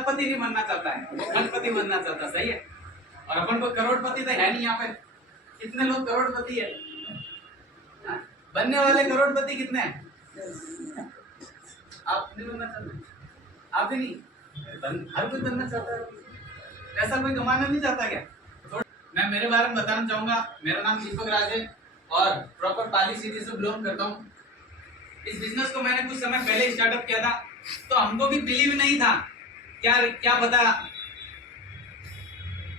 लाखपति नहीं बनना चाहता है, वो खंडपति बनना चाहता है। सही है। और अपन को करोड़पति तो है नहीं यहाँ पे। कितने लोग करोड़पति है? बनने वाले करोड़पति कितने हैं? आप नहीं बनना चाहते? आप भी नहीं? हर कोई बनना चाहता है। पैसा कोई कमाना नहीं चाहता क्या? मैं मेरे बारे में बताना चाहूंगा। मेरा नाम दीपक राज है और प्रॉपर पाली सिटी से बिलोंग करता हूँ। इस बिजनेस को मैंने कुछ समय पहले स्टार्टअप किया था, तो हमको भी बिलीव नहीं था क्या पता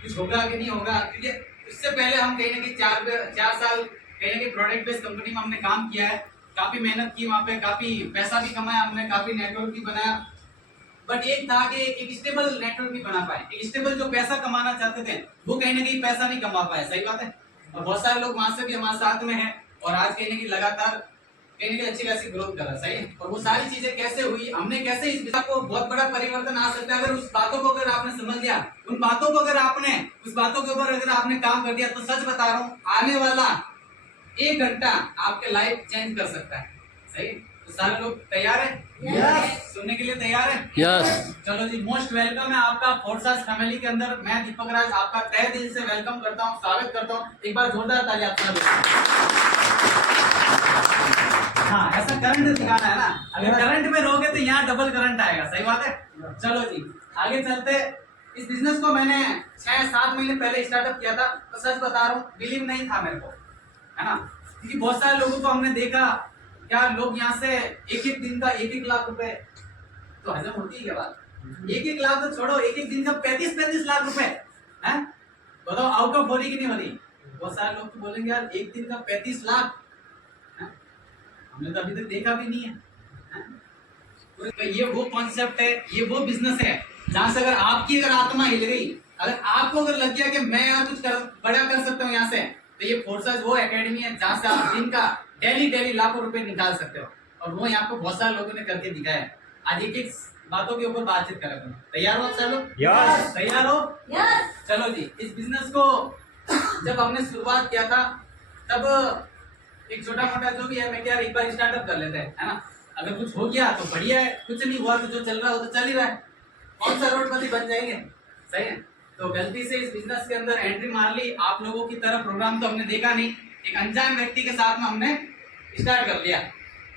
कुछ होगा कि नहीं होगा, क्योंकि उससे पहले हम कहीं ना कहीं 4 साल कहीं ना कहीं प्रोडक्ट बेस्ड कंपनी में हमने काम किया है। काफी मेहनत की वहाँ पे, काफी पैसा भी कमाया हमने, काफी नेटवर्क भी बनाया। बट एक था कि एक स्टेबल नेटवर्क नहीं बना पाए। एक स्टेबल जो पैसा कमाना चाहते थे वो कहीं ना कहीं पैसा नहीं कमा पाए। सही बात है। और बहुत सारे लोग वहां से भी हमारे साथ में हैं और आज कहीं ना कहीं लगातार कहीं ना कहीं अच्छी खासी ग्रोथ कर रहा है। सही है। और वो सारी चीजें कैसे हुई, हमने कैसे इस बिजनेस को बहुत बड़ा परिवर्तन आ सकता है अगर उस बातों को अगर आपने समझ लिया, उन बातों को अगर आपने उस बातों के ऊपर अगर आपने काम कर दिया, तो सच बता रहा हूँ आने वाला 1 घंटा आपके लाइफ चेंज कर सकता है। सही। तो सारे लोग तैयार है? यस। सुनने के लिए तैयार है? यस। चलो जी, मोस्ट वेलकम है आपका फोर्सास फैमिली के अंदर। मैं दीपक राज आपका तहे दिल से वेलकम करता हूँ, स्वागत करता हूँ। एक बार जोरदार ताली आप सब। हाँ, ऐसा करंट दिखाना है ना। अगर करंट में रहोगे तो यहाँ डबल करंट आएगा। सही बात है। चलो जी, आगे चलते। इस बिजनेस को मैंने 6-7 महीने पहले स्टार्टअप किया था। तो सच बता रहा हूँ, बिलीव नहीं था मेरे को, है ना। क्योंकि बहुत सारे लोगों को हमने देखा, क्या लोग यहाँ से एक दिन का 1-1 लाख रुपए, तो हजम होती है क्या बात? 1-1 लाख तो छोड़ो, एक दिन का 35-35 लाख रुपए है। बताओ आउट ऑफ हो रही कि नहीं हो रही? बहुत सारे लोग तो बोलेंगे यार एक दिन का 35 लाख, हमने तो अभी तक देखा भी नहीं है। तो ये वो कॉन्सेप्ट है, ये वो बिजनेस है जहां से अगर आत्मा हिल गई, अगर आपको अगर लग गया कि मैं यार कुछ बड़ा कर सकता हूँ यहाँ से, तो ये फोर्सेस वो एकेडमी है जहां से आप दिन का डेली लाखों रुपए निकाल सकते हो। और वो यहाँ पे बहुत सारे लोगों ने करके दिखाया है। आज एक बातों के ऊपर बातचीत करेंगे। तैयार हो सब लोग? यस। तैयार हो? यस। चलो जी, इस बिजनेस को जब हमने शुरुआत किया था तब एक छोटा मोटा जो भी है, मैं क्या एक बार स्टार्टअप कर लेते हैं, है ना। अगर कुछ हो गया तो बढ़िया है, कुछ नहीं हुआ तो जो चल रहा है वो तो चल ही रहा है। कौन सा रोडपति बन जाएंगे? सही है। तो गलती से इस बिजनेस के अंदर एंट्री मार ली। आप लोगों की तरह प्रोग्राम तो हमने देखा नहीं, एक अनजान व्यक्ति के साथ में हमने स्टार्ट कर लिया।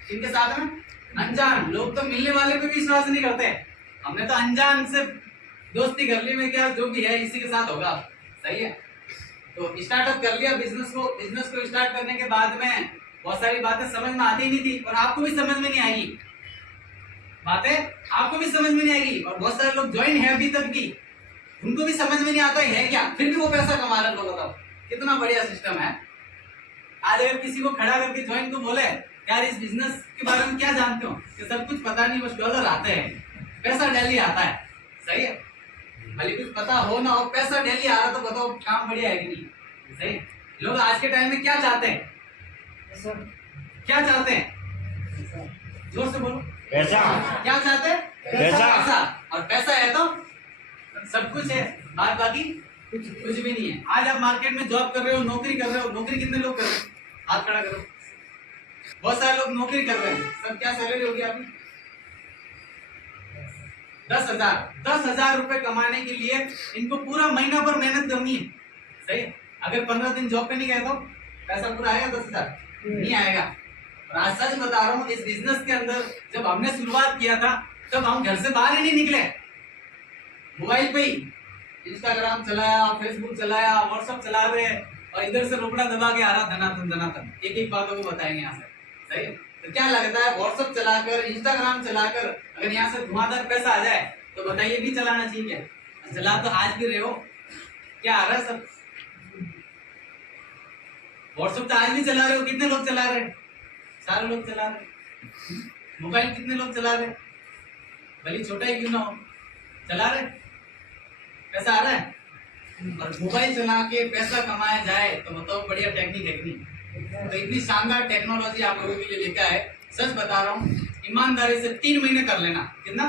किनके साथ में? अनजान लोग। तो मिलने वाले पे भी विश्वास नहीं करते, हमने तो अनजान से दोस्ती कर ली। में क्या जो भी है इसी के साथ होगा। सही है। तो स्टार्टअप कर लिया बिजनेस को स्टार्ट करने के बाद में बहुत सारी बातें समझ में आती नहीं थी और आपको भी समझ में नहीं आएगी, बातें आपको भी समझ में नहीं आएगी। और बहुत सारे लोग ज्वाइन है अभी तक भी, उनको भी समझ में नहीं आता है क्या, फिर भी वो पैसा कमा रहे हैं। बताओ कितना बढ़िया सिस्टम है। आज अगर किसी को खड़ा करके ज्वाइन को बोले यार इस बिजनेस के बारे में क्या जानते हो, कि सब कुछ पता नहीं, बस डॉलर आते हैं, पैसा डेली आता है। सही है। भले कुछ पता हो ना हो, पैसा डेली आ रहा तो बताओ काम बढ़िया है कि नहीं? सही। लोग आज के टाइम में क्या चाहते हैं? क्या चाहते हैं? जोर से बोलो। पैसा। क्या चाहते हैं? पैसा। और पैसा है तो सब कुछ है, बात बाकी कुछ भी नहीं है। आज आप मार्केट में जॉब कर रहे हो, नौकरी कर रहे हो, नौकरी कितने लोग कर रहे हैं? हाथ खड़ा करो। बहुत सारे लोग नौकरी कर रहे हैं। सब क्या सैलरी होगी आपकी? 10,000 रुपए कमाने के लिए इनको पूरा महीना भर मेहनत करनी है। सही है। अगर 15 दिन जॉब पे नहीं गए तो पैसा पूरा आएगा? 10,000 नहीं आएगा। और आज सच बता रहा हूँ, इस बिजनेस के अंदर जब हमने शुरुआत किया था तब हम घर से बाहर ही नहीं निकले। मोबाइल पे ही इंस्टाग्राम चलाया, फेसबुक चलाया, व्हाट्सएप चला रहे, और इधर से रोकड़ा दबा के आ रहा धनाधन एक बातों को बताएंगे यहाँ से। सही। तो क्या लगता है व्हाट्सएप चलाकर, इंस्टाग्राम चलाकर अगर यहाँ से धुआंधार पैसा आ जाए तो बताइए भी चलाना चाहिए क्या? चला तो आज भी रहे हो, क्या आ रहा है सब? व्हाट्सएप तो आज भी चला रहे हो। कितने लोग चला रहे हैं? सारे लोग चला रहे। मोबाइल कितने लोग चला रहे? भले छोटा ही क्यों ना हो, चला रहे, पैसा आ रहा है। और मोबाइल चला के पैसा कमाया जाए तो बताओ बढ़िया टेक्निक है कि नहीं? तो इतनी शानदार टेक्नोलॉजी आप लोगों के लिए लेकर है। सच बता रहा हूँ, ईमानदारी से 3 महीने कर लेना। कितना?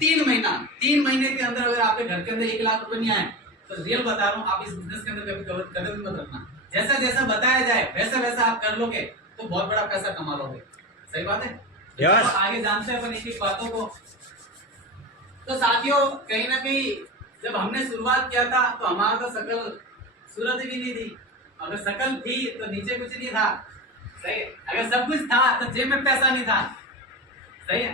3 महीना। 3 महीने के अंदर अगर आपके घर के अंदर 1 लाख रुपए नहीं आए तो रियल बता रहा हूँ, आप इस बिजनेस के अंदर कभी कदम मत रखना। जैसा जैसा बताया जाए वैसा वैसा आप कर लोगे तो बहुत बड़ा पैसा कमा लोगे। सही बात है। Yes. तो आगे जानते हैं अपन एक एक बातों को। तो साथियों कहीं ना कहीं जब हमने शुरुआत किया था तो हमारा तो शकल सूरत भी नहीं थी, अगर शकल थी तो नीचे कुछ नहीं था, सही है। अगर सब कुछ था तो जेब में पैसा नहीं था, सही है।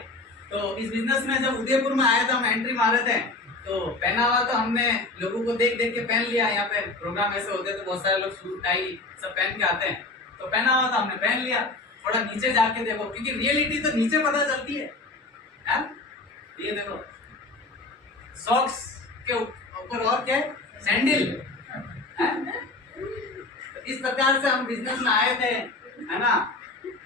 तो इस बिजनेस में जब उदयपुर में आए थे, हम एंट्री मारे थे, तो पहनावा तो हमने लोगों को देख देख के पहन लिया। यहाँ पे प्रोग्राम ऐसे होते तो बहुत सारे लोग सूट टाई सब पहन के आते हैं, तो पहनावा तो हमने पहन लिया। थोड़ा नीचे जाके देखो, क्योंकि रियलिटी तो नीचे पता चलती है। ये देखो सॉक्स के ऊपर और क्या सैंडल, इस प्रकार से हम बिजनेस में आए थे, है ना।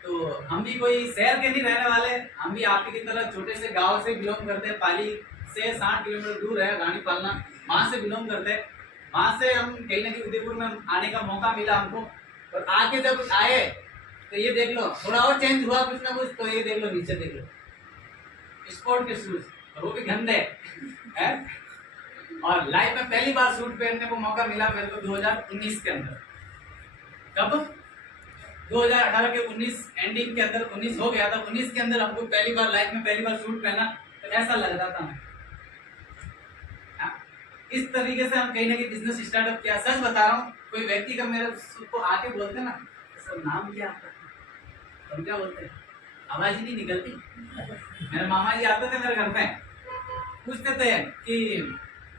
तो हम भी कोई शहर के नहीं रहने वाले, हम भी आप ही की तरह छोटे से गांव से बिलोंग करते हैं। पाली से 60 किलोमीटर दूर है गाड़ी पालना, वहां से बिलोंग करते हैं। वहां से हम कहीं ना कहीं उदयपुर में आने का मौका मिला हमको, और आके जब आए तो ये देख लो थोड़ा और चेंज हुआ कुछ ना कुछ। तो ये देख लो नीचे देख लो स्पोर्ट के शूज, और वो भी गंदे है। और लाइफ में पहली बार सूट पहनने को मौका मिला मेरे को 2019 के अंदर। कब 2018 के 19 एंडिंग के अंदर 19 हो गया था, 19 के अंदर हमको पहली बार लाइफ में पहली बार सूट पहना, तो ऐसा लग रहा था मैं। इस तरीके से हम कहीं ना कहीं बिजनेस स्टार्टअप किया। सच बता रहा हूँ, कोई व्यक्ति का मेरे को आके बोलते ना सर नाम क्या आपका, हम क्या बोलते हैं, आवाज ही नहीं निकलती। मेरे मामा जी आते थे मेरे घर पे, पूछते थे कि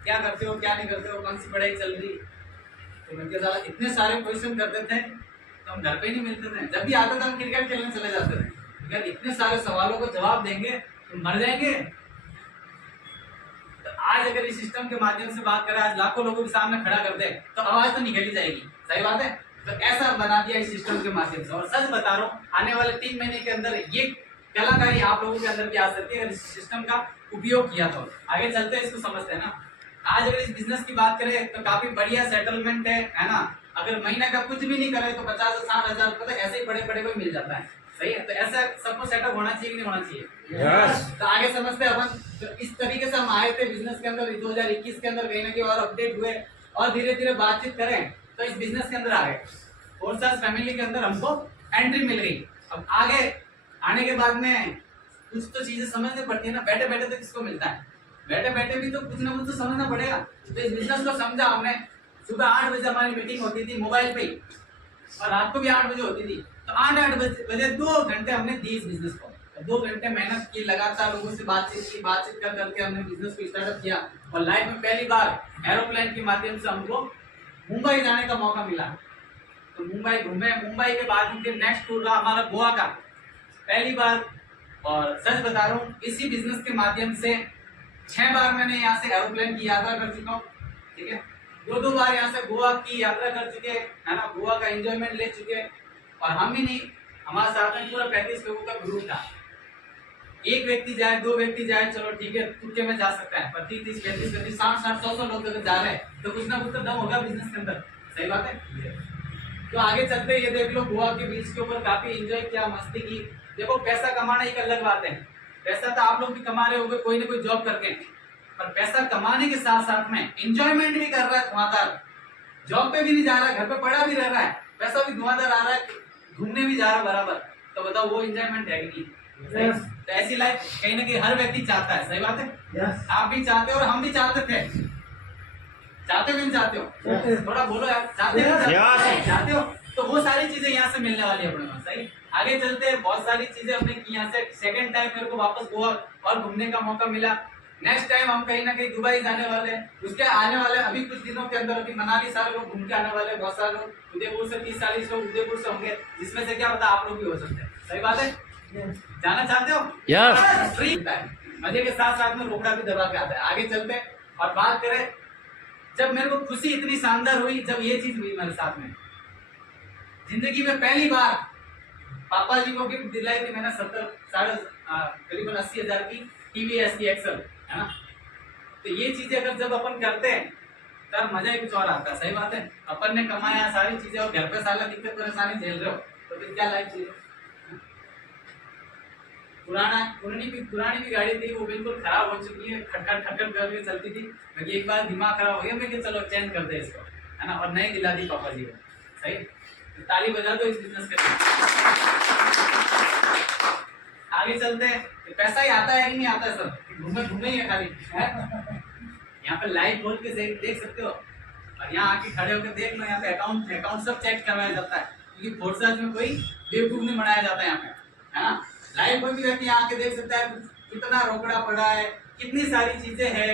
क्या करते हो क्या नहीं करते हो, कौन सी पढ़ाई चल रही, तो मैं क्या इतने सारे क्वेश्चन करते थे तो हम घर पे नहीं मिलते थे। जब भी आते थे हम क्रिकेट खेलने चले जाते थे, अगर इतने सारे सवालों को जवाब देंगे तो मर जाएंगे। तो आज अगर इस सिस्टम के माध्यम से बात करें, आज लाखों लोगों के सामने खड़ा कर दे तो आवाज तो निकल ही जाएगी, सही बात है। तो ऐसा बना दिया इस सिस्टम के माध्यम से। और सच बता रहा हूँ, आने वाले 3 महीने के अंदर ये कलाकारी आप लोगों के अंदर भी आ सकती है अगर इस सिस्टम का उपयोग किया तो। आगे चलते हैं, इसको समझते हैं ना। आज अगर इस बिजनेस की बात करें तो काफी बढ़िया सेटलमेंट है ना। अगर महीने का कुछ भी नहीं करे तो 50 से 60 हजार रुपए तो ऐसे ही बड़े बड़े को मिल जाता है, सही है। तो ऐसा सबको सेटअप होना चाहिए कि नहीं होना चाहिए? Yes. तो आगे समझते हैं अपन। तो इस तरीके से हम आए थे बिजनेस के अंदर 2021 के अंदर, कहीं ना कहीं और अपडेट हुए और धीरे धीरे बातचीत करें तो इस बिजनेस के अंदर आ गए। फोर्सास फैमिली के अंदर हमको एंट्री मिल गई। अब आगे आने के बाद में कुछ तो चीजें समझनी पड़ती है ना। बैठे बैठे तो किसको मिलता है, बैठे बैठे भी तो कुछ ना कुछ तो समझना पड़ेगा। तो इस बिजनेस को समझा हमने। सुबह 8 बजे हमारी मीटिंग होती थी मोबाइल पे ही, और रात को भी 8 बजे होती थी। तो 8 बजे 2 घंटे हमने दी इस बिजनेस को। 2 घंटे मेहनत की, लगातार लोगों से बातचीत की, बातचीत कर करके हमने बिजनेस को स्टार्टअप किया। और लाइफ में पहली बार एरोप्लेन के माध्यम से हमको मुंबई जाने का मौका मिला। तो मुंबई घूमे, मुंबई के बाद में फिर नेक्स्ट टूर रहा हमारा गोवा का, पहली बार। और सच बता रहा हूँ, इसी बिजनेस के माध्यम से 6 बार मैंने यहाँ से एरोप्लेन की यात्रा कर चुका हूँ, ठीक है। 2 बार यहाँ से गोवा की यात्रा कर चुके है ना, गोवा का एंजॉयमेंट ले चुके। और हम ही नहीं, हमारे साथ में पूरा 35 लोगों का ग्रुप था। एक व्यक्ति जाए, 2 व्यक्ति जाए, चलो ठीक है, तुक्के में जा सकता है, पर 30, 35, 60, 100 लोग अगर जा रहे हैं तो कुछ ना कुछ तो दम होगा बिजनेस के अंदर, सही बात है। तो आगे चलते ये देख लो, गोवा के बीच के ऊपर काफी एंजॉय किया, मस्ती की। देखो पैसा कमाना एक अलग बात है, पैसा तो आप लोग भी कमा रहे होगे कोई ना कोई जॉब करके, पर पैसा कमाने के साथ साथ में एंजॉयमेंट भी कर रहा है धुआंधार। जॉब पे भी नहीं जा रहा है, घर पे पड़ा भी रह रहा है, पैसा भी धुआंधार आ रहा है, घूमने भी जा रहा है बराबर। तो बताओ वो एंजॉयमेंट है कि नहीं? तो ऐसी लाइफ कहीं ना कहीं हर व्यक्ति चाहता है, सही बात है। Yes. आप भी चाहते हो और हम भी चाहते थे। चाहते हो नहीं चाहते हो? थोड़ा बोलो यार, चाहते हो? Yes. चाहते हो? तो वो सारी चीजें यहाँ से मिलने वाली है अपने को, सही। आगे चलते हैं, बहुत सारी चीजें हमने की यहाँ से। सेकंड टाइम मेरे को वापस गोवा और घूमने का मौका मिला। नेक्स्ट टाइम हम कहीं ना कहीं दुबई जाने वाले हैं। उसके आने वाले अभी कुछ दिनों के अंदर अभी मनाली सारे लोग घूम के आने वाले हैं, बहुत सारे लोग उदयपुर से 30-40 लोग उदयपुर से होंगे, जिसमें से क्या पता आप लोग भी हो सकते हैं, सही बात है। जाना चाहते हो? Yes. फ्री मजे के साथ साथ में रोकड़ा भी दबा के आता है। आगे चलते हैं और बात करें, जब मेरे को खुशी इतनी शानदार हुई जब ये चीज हुई मेरे साथ में, जिंदगी में पहली बार पापा जी को गिफ्ट दिलाई थी मैंने करीबन 80,000 की टीवीएस की एक्सल, है ना। तो ये चीजें अगर जब अपन करते हैं तब मजा ही कुछ और आता है, सही बात है। अपन ने कमाया सारी चीजें और घर पे सारा दिक्कत परेशानी झेल रहे हो, तो फिर क्या लाइफ चाहिए। पुरानी भी गाड़ी थी, वो बिल्कुल खराब हो चुकी है, खटखट खटखट करके चलती थी। मैं एक बार दिमाग खराब हो गया, मैं कि चलो चेंज कर दे इसको, है ना। और नई दिला दी पापा जी को, सही। तो ताली बजा दो इस बिजनेस के लिए। आगे चलते हैं। पैसा ही आता है कि नहीं आता है सर, घूमे घूमे ही है खाली है? यहाँ पे लाइव बोल के देख सकते हो, और यहाँ आके खड़े होकर देख लो। यहाँ पे अकाउंट अकाउंट सब चेक करवाया जाता है, क्योंकि फोर्सेज में कोई बेवकूफ नहीं बनाया जाता है यहाँ पे, है ना। लाइव कोई भी व्यक्ति यहाँ आके देख सकता है कितना रोकड़ा पड़ा है, कितनी सारी चीजें हैं।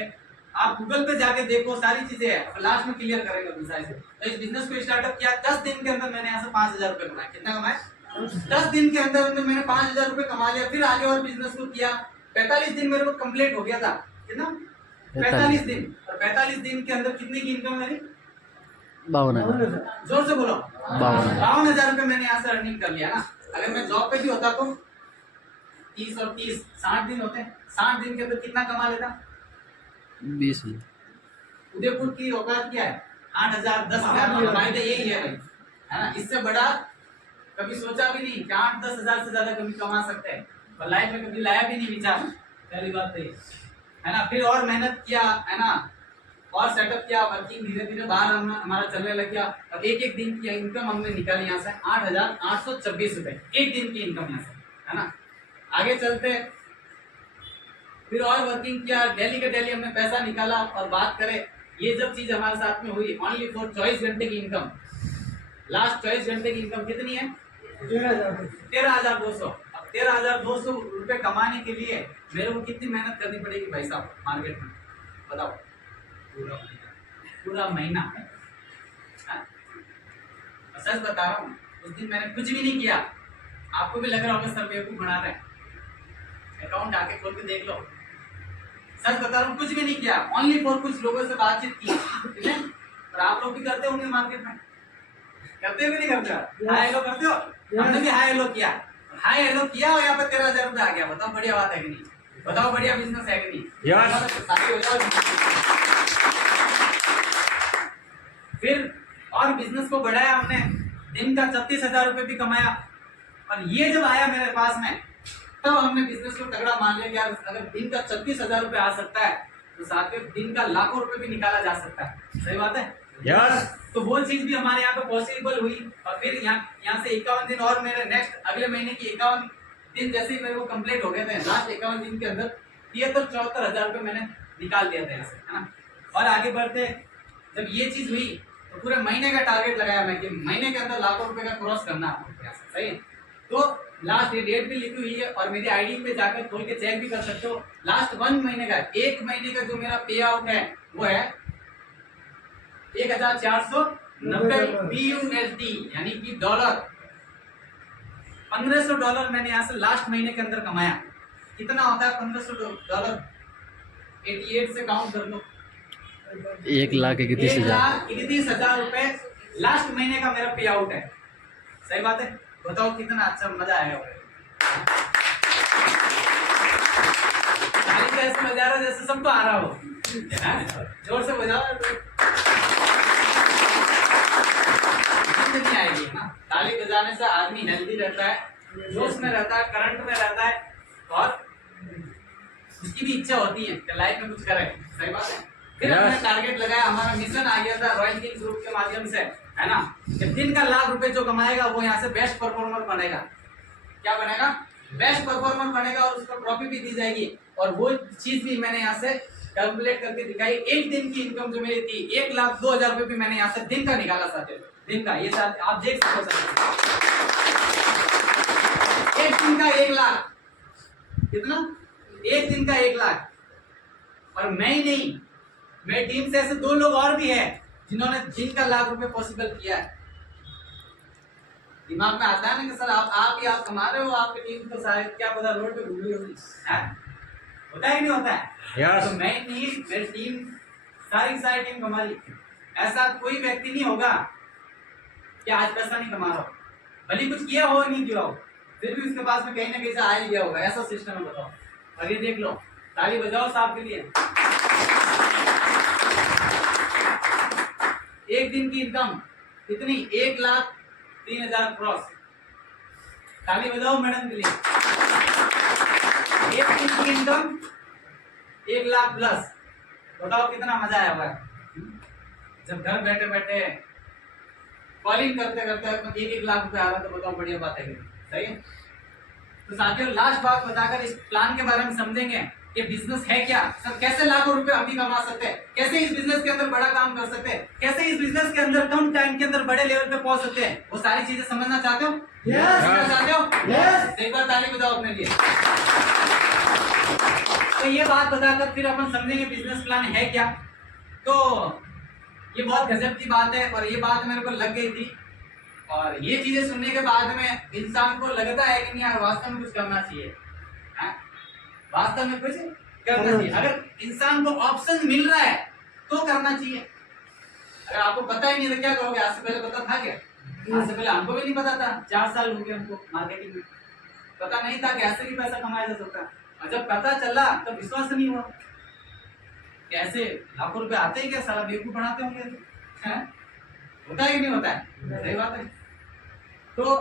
आप गूगल पे जाके देखो, सारी चीजें है। लास्ट में क्लियर करेंगे बिजनेस से। तो इस बिजनेस को स्टार्टअप किया 10 दिन के अंदर मैंने यहाँ से 5,000 रुपए कमाए। कितना कमाए? 10 दिन के अंदर मैंने 5,000 रुपए कमा लिया। फिर आगे और बिजनेस को किया। 45 दिन मेरे को कंप्लीट हो गया था। कितना? 45 दिन। और 45 दिन के अंदर कितनी की इनकम मेरी? 52,000। जोर से बोलो। 52,000 रुपए मैंने यहाँ से अर्निंग कर लिया ना। अगर मैं जॉब पे भी होता तो 30 और 30 60 दिन होते। 60 दिन के अंदर कितना कमा लेता? 20,000। उदयपुर की औकात क्या है? 8,000 10,000 फायदा यही है भाई, है ना। इससे बड़ा कभी सोचा भी नहीं कि 8-10 हजार से ज्यादा कभी कमा सकते हैं, और लाइफ में कभी लाया भी नहीं विचार। पहली बात तो है ना। फिर और मेहनत किया, है ना, और सेटअप किया, वर्किंग धीरे धीरे बाहर हमारा चलने लग गया। और एक दिन की इनकम हमने निकाली यहाँ से 8,826 रुपए, एक दिन की इनकम यहाँ से, है ना। आगे चलते फिर और वर्किंग किया, डेली के डेली हमने पैसा निकाला। और बात करें ये जब चीज हमारे साथ में हुई, ओनली फॉर 24 घंटे की इनकम। लास्ट 24 घंटे की इनकम कितनी है? 13,200। अब 13,200 रुपए कमाने के लिए मेरे को कितनी मेहनत करनी पड़ेगी भाई साहब मार्केट में? बताओ। पूरा महीना। सच बता रहा हूँ, उस दिन मैंने कुछ भी नहीं किया। आपको भी लग रहा होगा सर बेवकूफ बना रहे हैं, अकाउंट आके खोल के देख लो। सच बता रहा हूँ, कुछ भी नहीं किया। ओनली फॉर कुछ लोगों से बातचीत की, ठीक है। और आप लोग भी करते होंगे मार्केट में, करते हो नहीं करते? हाय हेलो करते हो? हमने भी हाय हेलो किया। हाय हेलो किया और यहाँ पे 13,000 रुपए आ गया। बताओ बढ़िया बात है कि नहीं? बताओ बढ़िया बिजनेस है कि नहीं? फिर और बिजनेस को बढ़ाया हमने, दिन का 36,000 रुपए भी कमाया। और ये जब आया मेरे पास में, तब हमने बिजनेस को तगड़ा मान लिया कि यार अगर दिन का 36,000 रुपए आ सकता है तो साथ में दिन का लाखों रुपए भी निकाला जा सकता है। सही बात है? यस। तो वो चीज भी हमारे यहाँ पे पॉसिबल हुई। और फिर यहाँ से 51 दिन और मेरे नेक्स्ट अगले महीने की 51 दिन जैसे ही मेरे को कंप्लीट हो गए थे, लास्ट 51 दिन के अंदर 73-74 हजार रुपए मैंने निकाल दिया था यहाँ से, है ना। और आगे बढ़ते जब ये चीज हुई तो पूरे महीने का टारगेट लगाया मैं कि महीने के अंदर लाखों रुपए का क्रॉस करना है। सही है? तो लास्ट डेट भी लिखी हुई है और मेरी आईडी पे जाकर खोल के चेक भी कर सकते हो। लास्ट 1 महीने का, 1 महीने का जो मेरा पे आउट है वो है 1,490 BUSD, यानी कि डॉलर। $1,500 मैंने यहाँ से लास्ट महीने के अंदर कमाया। कितना होता है $1,500? 88 से काउंट कर लो। 1,31,000। 1,31,000 रुपए लास्ट महीने का मेरा पे आउट है। सही बात है? बताओ कितना अच्छा मजा आएगा। ताली ऐसे बजा रहा जैसे सबको आ रहा हो, जोर से बजाओ। नहीं आएगी ना। ताली बजाने से आदमी हेल्दी रहता है, जोश में रहता है, करंट में रहता है, और उसकी भी इच्छा होती है कि लाइफ में कुछ करे। सही बात है? फिर हमने टारगेट लगाया, हमारा मिशन आ गया था रॉयल किंग्स ग्रुप के माध्यम से, है ना। दिन का लाख रुपए जो कमाएगा वो यहाँ से बेस्ट परफॉर्मर बनेगा। क्या बनेगा? बेस्ट परफॉर्मर बनेगा, और उसको ट्रॉफी भी दी जाएगी। और वो चीज भी मैंने यहाँ से कैलकुलेट करके दिखाई। एक दिन की इनकम जो मेरी थी 1,02,000 रुपए भी मैंने यहाँ से दिन का निकाला साथ दिन का। ये साथ आप देख सकते हो, एक दिन का 1 लाख। कितना? एक दिन का 1 लाख। और मैं ही नहीं, मेरी टीम से ऐसे 2 लोग और भी है जिन्होंने दिन का लाख रुपए पॉसिबल किया है। दिमाग में आता है ना कि सर आप कमा रहे हो, आपकी टीम तो शायद क्या पता रोड पे घूम रही होगी। होता है कि नहीं होता है? yes. तो मैं नहीं, मेरी टीम सारी टीम कमा ली। ऐसा कोई व्यक्ति नहीं होगा कि आज पैसा नहीं कमा रहा हो, भले कुछ किया हो नहीं किया हो, फिर भी उसके पास में कहीं ना कहीं से आ ही गया होगा। ऐसा सिस्टम है, बताओ। और ये देख लो, ताली बजाओ साहब के लिए। एक दिन की इनकम कितनी? 1,03,000 क्रॉस। ताली बजाओ मैडम के लिए। एक दिन की इनकम 1 लाख प्लस। बताओ कितना मजा आया हुआ है जब घर बैठे बैठे कॉलिंग करते करते 1-1 लाख रुपए आ रहा, तो बताओ बढ़िया बात है कि सही है? तो साथियों लास्ट बात बताकर इस प्लान के बारे में समझेंगे कि बिजनेस है क्या, सब कैसे लाखों रुपए हम भी कमा सकते हैं, कैसे इस बिजनेस के अंदर बड़ा काम कर सकते हैं, कैसे इस बिजनेस के अंदर कम टाइम के अंदर बड़े लेवल पे पहुंच सकते हैं। वो सारी चीजें समझना चाहते हो? समझना चाहते हो? एक बार ताली बजाओ अपने लिए। तो ये बात बताकर फिर अपन समझेंगे बिजनेस प्लान है क्या। तो ये बहुत गजब की बात है और ये बात मेरे को लग गई थी, और ये चीजें सुनने के बाद में इंसान को लगता है कि नहीं यार वास्तव में कुछ करना चाहिए, वास्तव में कुछ करना चाहिए। अगर इंसान को ऑप्शन मिल रहा है तो करना चाहिए। अगर आपको पता ही नहीं तो क्या करोगे? आज से पहले पता था क्या? आज से पहले हमको भी नहीं पता था। 4 साल हो गए हमको मार्केटिंग में, पता नहीं था कि ऐसे भी पैसा कमाया जा सकता। और जब पता चला तो विश्वास नहीं हुआ। कैसे लाखों रुपए आते ही क्या? साला बेवकूफ बनाते होंगे। होता है कि नहीं होता है? सही बात है। तो